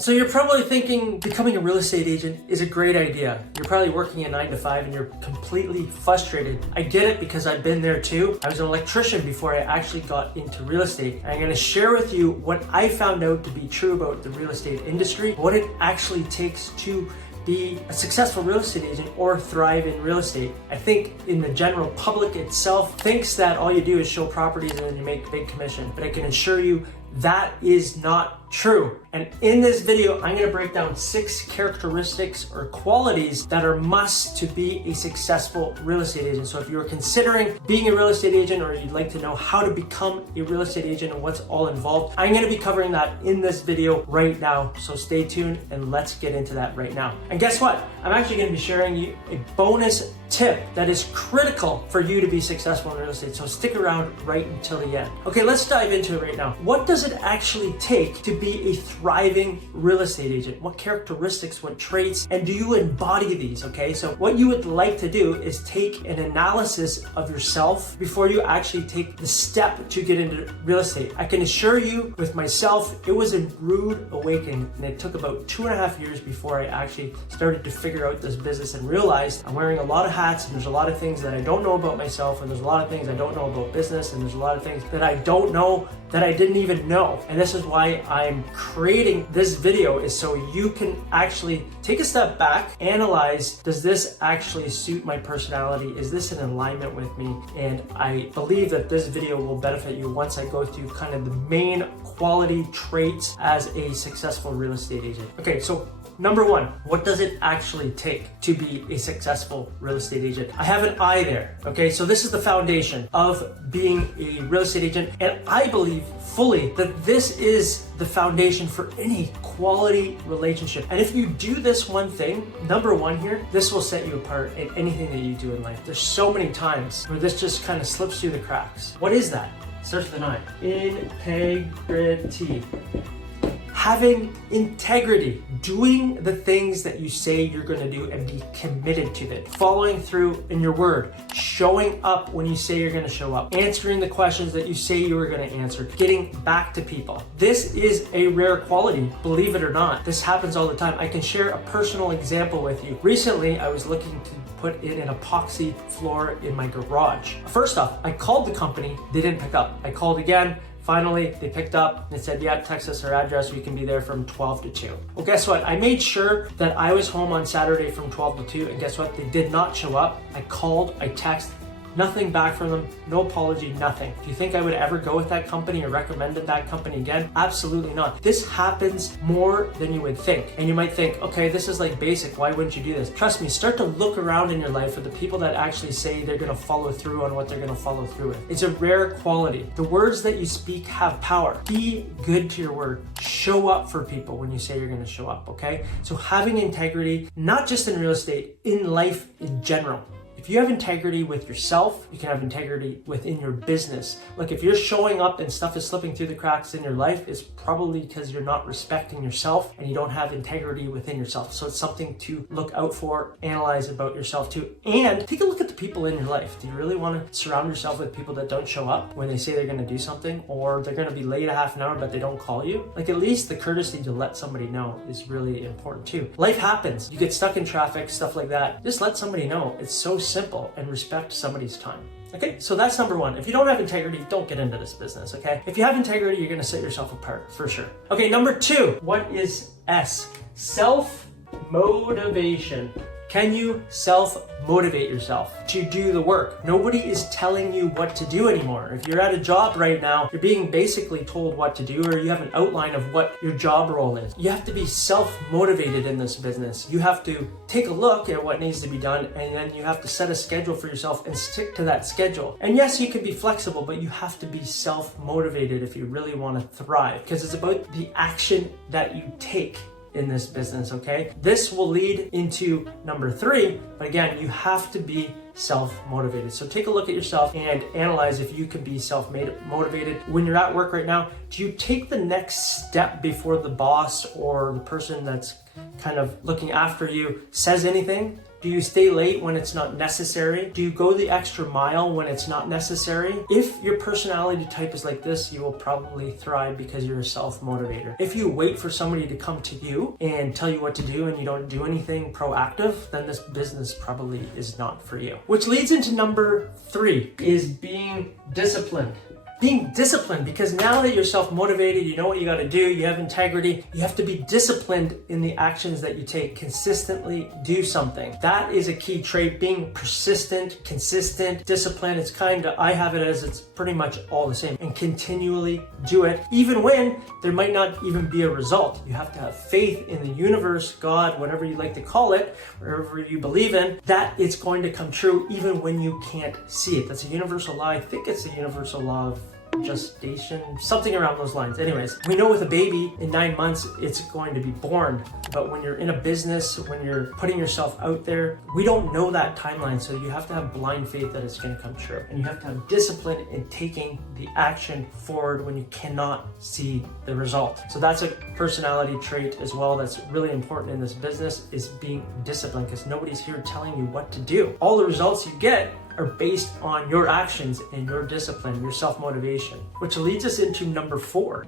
So you're probably thinking becoming a real estate agent is a great idea. You're probably working a 9 to 5 and you're completely frustrated. I get it because I've been there too. I was an electrician before I actually got into real estate. And I'm gonna share with you what I found out to be true about the real estate industry, what it actually takes to be a successful real estate agent or thrive in real estate. I think in the general public itself thinks that all you do is show properties and then you make big commission. But I can assure you that is not true. And in this video, I'm gonna break down 6 characteristics or qualities that are must to be a successful real estate agent. So if you're considering being a real estate agent or you'd like to know how to become a real estate agent and what's all involved, I'm gonna be covering that in this video right now. So stay tuned and let's get into that right now. And guess what? I'm actually gonna be sharing you a bonus tip that is critical for you to be successful in real estate. So stick around right until the end. Okay, let's dive into it right now. What does it actually take to be a thriving real estate agent? What characteristics, what traits, and do you embody these? Okay, so what you would like to do is take an analysis of yourself before you actually take the step to get into real estate. I can assure you with myself, it was a rude awakening, and it took about 2.5 years before I actually started to figure out this business and realized I'm wearing a lot of hats and there's a lot of things that I don't know about myself, and there's a lot of things I don't know about business, and there's a lot of things that I don't know that I didn't even know. And this is why I'm creating this video, is so you can actually take a step back, analyze, does this actually suit my personality? Is this in alignment with me? And I believe that this video will benefit you once I go through kind of the main quality traits as a successful real estate agent. Okay, so number 1, what does it actually take to be a successful real estate agent? I have an I there, okay? So this is the foundation of being a real estate agent, and I believe fully that this is the foundation for any quality relationship. And if you do this one thing, number 1 here, this will set you apart in anything that you do in life. There's so many times where this just kind of slips through the cracks. What is that? Starts with an I. Integrity. Having integrity, doing the things that you say you're going to do and be committed to it, following through in your word, showing up when you say you're going to show up, answering the questions that you say you were going to answer, getting back to people. This is a rare quality, believe it or not. This happens all the time. I can share a personal example with you. Recently, I was looking to put in an epoxy floor in my garage. First off, I called the company, they didn't pick up. I called again. Finally, they picked up and said, yeah, text us our address. We can be there from 12 to 2. Well, guess what? I made sure that I was home on Saturday from 12 to 2. And guess what? They did not show up. I called, I texted, nothing back from them, no apology, nothing. Do you think I would ever go with that company or recommended that company again? Absolutely not. This happens more than you would think. And you might think, okay, this is like basic. Why wouldn't you do this? Trust me, start to look around in your life for the people that actually say they're gonna follow through on what they're gonna follow through with. It's a rare quality. The words that you speak have power. Be good to your word. Show up for people when you say you're gonna show up, okay? So having integrity, not just in real estate, in life in general. If you have integrity with yourself, you can have integrity within your business. Look, if you're showing up and stuff is slipping through the cracks in your life, it's probably because you're not respecting yourself and you don't have integrity within yourself. So it's something to look out for, analyze about yourself too. And take a look at the people in your life. Do you really want to surround yourself with people that don't show up when they say they're going to do something, or they're going to be late a half an hour but they don't call you? Like, at least the courtesy to let somebody know is really important too. Life happens. You get stuck in traffic, stuff like that. Just let somebody know. It's so simple, and respect somebody's time. Okay, so that's number 1. If you don't have integrity, don't get into this business, okay? If you have integrity, you're gonna set yourself apart, for sure. Okay, number 2, what is S? Self-motivation. Can you self-motivate yourself to do the work? Nobody is telling you what to do anymore. If you're at a job right now, you're being basically told what to do, or you have an outline of what your job role is. You have to be self-motivated in this business. You have to take a look at what needs to be done, and then you have to set a schedule for yourself and stick to that schedule. And yes, you can be flexible, but you have to be self-motivated if you really want to thrive, because it's about the action that you take in this business, okay? This will lead into number 3, but again, you have to be self-motivated. So take a look at yourself and analyze if you can be self-motivated. When you're at work right now, do you take the next step before the boss or the person that's kind of looking after you says anything? Do you stay late when it's not necessary? Do you go the extra mile when it's not necessary? If your personality type is like this, you will probably thrive because you're a self-motivator. If you wait for somebody to come to you and tell you what to do and you don't do anything proactive, then this business probably is not for you. Which leads into number 3, is being disciplined. Being disciplined, because now that you're self-motivated, you know what you got to do, you have integrity, you have to be disciplined in the actions that you take. Consistently do something. That is a key trait, being persistent, consistent, disciplined. It's kind of, I have it as it's pretty much all the same, and continually do it, even when there might not even be a result. You have to have faith in the universe, God, whatever you like to call it, wherever you believe in, that it's going to come true even when you can't see it. That's a universal law. I think it's the universal law of gestation, something around those lines. Anyways, we know with a baby in 9 months it's going to be born, but when you're in a business, when you're putting yourself out there, we don't know that timeline. So you have to have blind faith that it's going to come true, and you have to have discipline in taking the action forward when you cannot see the result. So that's a personality trait as well that's really important in this business, is being disciplined, because nobody's here telling you what to do. All the results you get are based on your actions and your discipline, your self-motivation. Which leads us into number 4,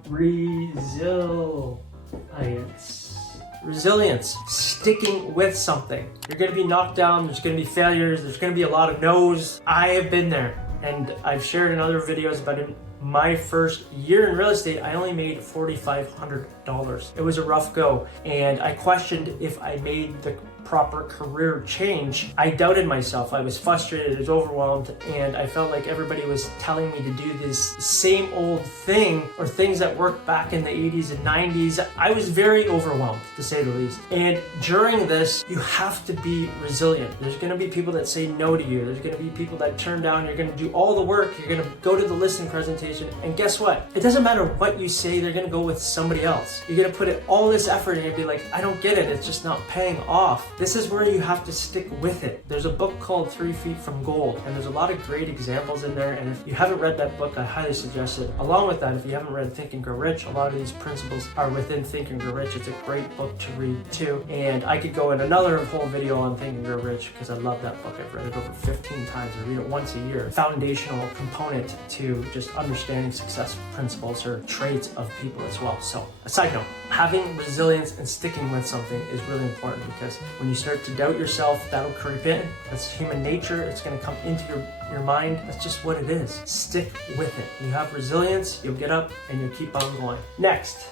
resilience, sticking with something. You're gonna be knocked down, there's gonna be failures, there's gonna be a lot of no's. I have been there, and I've shared in other videos about it. My first year in real estate, I only made $4,500. It was a rough go, and I questioned if I made the proper career change. I doubted myself. I was frustrated, I was overwhelmed, and I felt like everybody was telling me to do this same old thing, or things that worked back in the 80s and 90s. I was very overwhelmed, to say the least. And during this, you have to be resilient. There's gonna be people that say no to you. There's gonna be people that turn down. You're gonna do all the work. You're gonna go to the listing presentation, and guess what? It doesn't matter what you say, they're gonna go with somebody else. You're gonna put in all this effort and you'll be like, I don't get it. It's just not paying off. This is where you have to stick with it. There's a book called 3 Feet from Gold, and there's a lot of great examples in there. And if you haven't read that book, I highly suggest it. Along with that, if you haven't read Think and Grow Rich, a lot of these principles are within Think and Grow Rich. It's a great book to read too. And I could go in another whole video on Think and Grow Rich because I love that book. I've read it over 15 times. I read it once a year. Foundational component to just understanding success principles or traits of people as well. So, a side note, having resilience and sticking with something is really important, because when you start to doubt yourself, that'll creep in. That's human nature. It's going to come into your mind. That's just what it is. Stick with it. You have resilience, you'll get up and you'll keep on going. Next,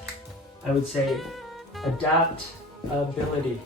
I would say adaptability.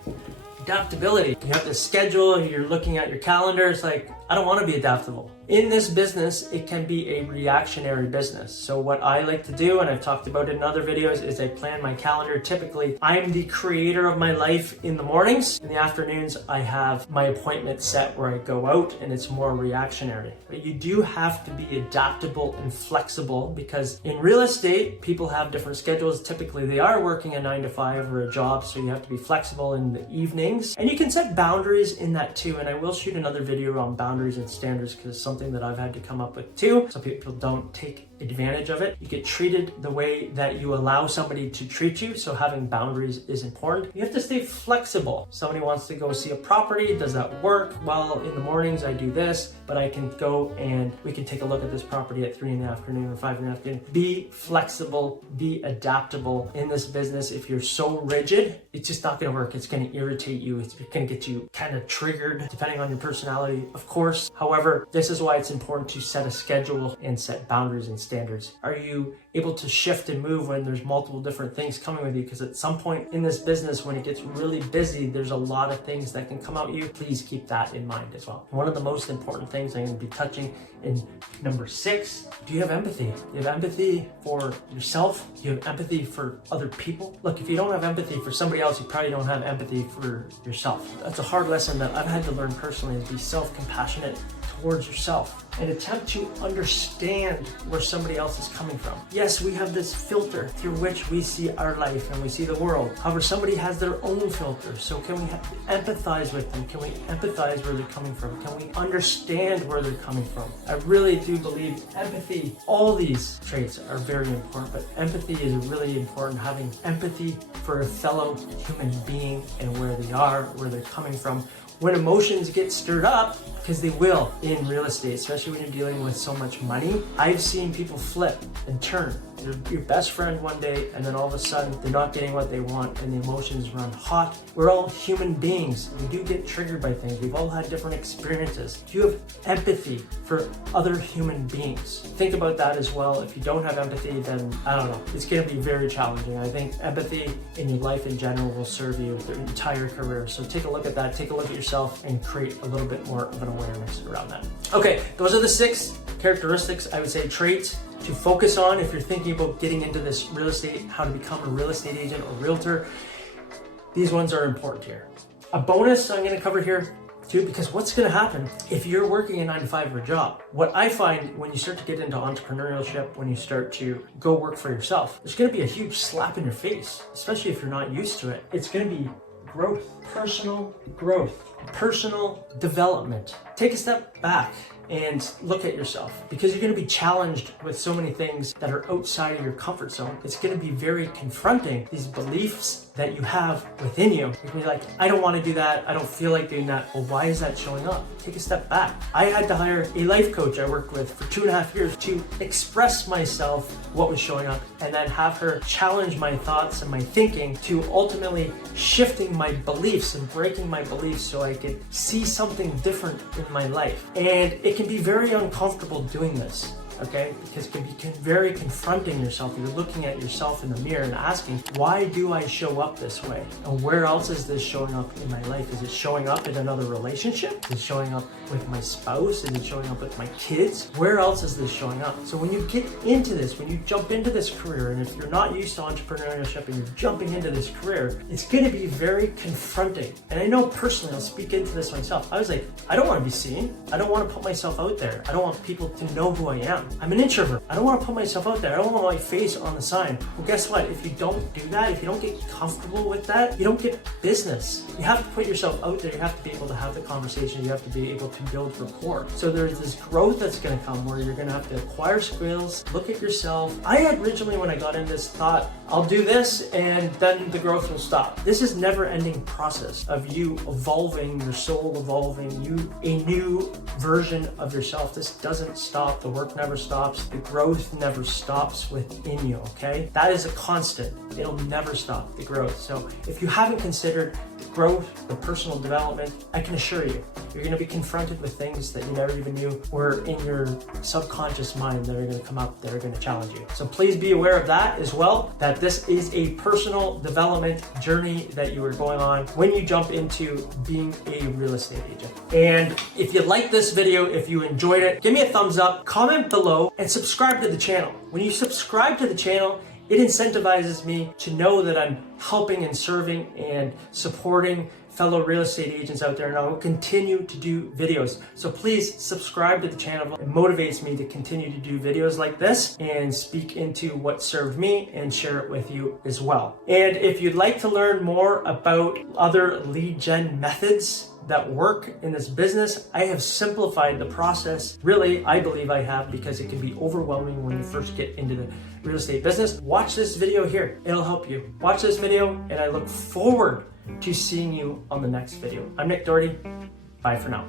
Adaptability. You have to schedule, you're looking at your calendar. It's like, I don't want to be adaptable. In this business, it can be a reactionary business. So what I like to do, and I've talked about it in other videos, is I plan my calendar. Typically, I'm the creator of my life in the mornings. In the afternoons, I have my appointment set where I go out, and it's more reactionary. But you do have to be adaptable and flexible, because in real estate, people have different schedules. Typically, they are working a 9 to 5 or a job, so you have to be flexible in the evenings. And you can set boundaries in that too, and I will shoot another video on boundaries and standards, because it's something that I've had to come up with too, so people don't take advantage of it. You get treated the way that you allow somebody to treat you, so having boundaries is important. You have to stay flexible. Somebody wants to go see a property, does that work? Well, in the mornings I do this, but I can go and we can take a look at this property at 3 in the afternoon or 5 in the afternoon. Be flexible, be adaptable in this business. If you're so rigid, it's just not going to work. It's going to irritate you. It's going to get you kind of triggered, depending on your personality, of course. However, this is why it's important to set a schedule and set boundaries and standards. Are you able to shift and move when there's multiple different things coming with you? Because at some point in this business, when it gets really busy, there's a lot of things that can come at you. Please keep that in mind as well. One of the most important things I'm going to be touching in number 6, do you have empathy? Do you have empathy for yourself? Do you have empathy for other people? Look, if you don't have empathy for somebody else, you probably don't have empathy for yourself. That's a hard lesson that I've had to learn personally, is be self-compassionate towards yourself and attempt to understand where somebody else is coming from. Yes, we have this filter through which we see our life and we see the world. However, somebody has their own filter. So can we empathize with them? Can we empathize where they're coming from? Can we understand where they're coming from? I really do believe empathy, all these traits are very important, but empathy is really important. Having empathy for a fellow human being and where they are, where they're coming from, when emotions get stirred up, because they will in real estate, especially when you're dealing with so much money, I've seen people flip and turn. They're your best friend one day, and then all of a sudden they're not getting what they want and the emotions run hot. We're all human beings. We do get triggered by things. We've all had different experiences. Do you have empathy for other human beings? Think about that as well. If you don't have empathy, then I don't know. It's going to be very challenging. I think empathy in your life in general will serve you your entire career. So take a look at that. Take a look at yourself and create a little bit more of an awareness around that. Okay, those are the 6 characteristics, I would say traits to focus on if you're thinking about getting into this real estate, how to become a real estate agent or realtor. These ones are important here. A bonus I'm going to cover here too, because what's going to happen if you're working a 9-to-5 or a job? What I find when you start to get into entrepreneurship, when you start to go work for yourself, there's going to be a huge slap in your face, especially if you're not used to it. It's going to be growth, personal development. Take a step back and look at yourself, because you're going to be challenged with so many things that are outside of your comfort zone. It's going to be very confronting, these beliefs that you have within you. You're going to be like, I don't want to do that. I don't feel like doing that. Well, why is that showing up? Take a step back. I had to hire a life coach I worked with for 2.5 years to express myself what was showing up, and then have her challenge my thoughts and my thinking to ultimately shifting my beliefs and breaking my beliefs so I could see something different in my life. And it can be very uncomfortable doing this, okay? Because it can be very confronting yourself. You're looking at yourself in the mirror and asking, why do I show up this way? And where else is this showing up in my life? Is it showing up in another relationship? Is it showing up with my spouse? Is it showing up with my kids? Where else is this showing up? So when you get into this, when you jump into this career, and if you're not used to entrepreneurship and you're jumping into this career, it's going to be very confronting. And I know personally, I'll speak into this myself. I was like, I don't want to be seen. I don't want to put myself out there. I don't want people to know who I am. I'm an introvert. I don't want to put myself out there. I don't want my face on the sign. Well, guess what? If you don't do that, if you don't get comfortable with that, you don't get business. You have to put yourself out there. You have to be able to have the conversation. You have to be able to build rapport. So there's this growth that's going to come where you're going to have to acquire skills, look at yourself. I had originally, when I got into this, thought, I'll do this and then the growth will stop. This is never ending process of you evolving, your soul evolving, you a new version of yourself. This doesn't stop. The work never stops. The growth never stops within you, okay? That is a constant. It'll never stop, the growth. So if you haven't considered the growth, the personal development, I can assure you, you're going to be confronted with things that you never even knew were in your subconscious mind that are going to come up, that are going to challenge you. So please be aware of that as well, that this is a personal development journey that you are going on when you jump into being a real estate agent. And if you like this video, if you enjoyed it, give me a thumbs up, comment below, and subscribe to the channel. When you subscribe to the channel, it incentivizes me to know that I'm helping and serving and supporting fellow real estate agents out there, and I will continue to do videos. So please subscribe to the channel. It motivates me to continue to do videos like this and speak into what served me and share it with you as well. And if you'd like to learn more about other lead gen methods that work in this business, I have simplified the process. Really, I believe I have, because it can be overwhelming when you first get into the real estate business. Watch this video here. It'll help you. Watch this video, and I look forward to seeing you on the next video. I'm Nick Doherty. Bye for now.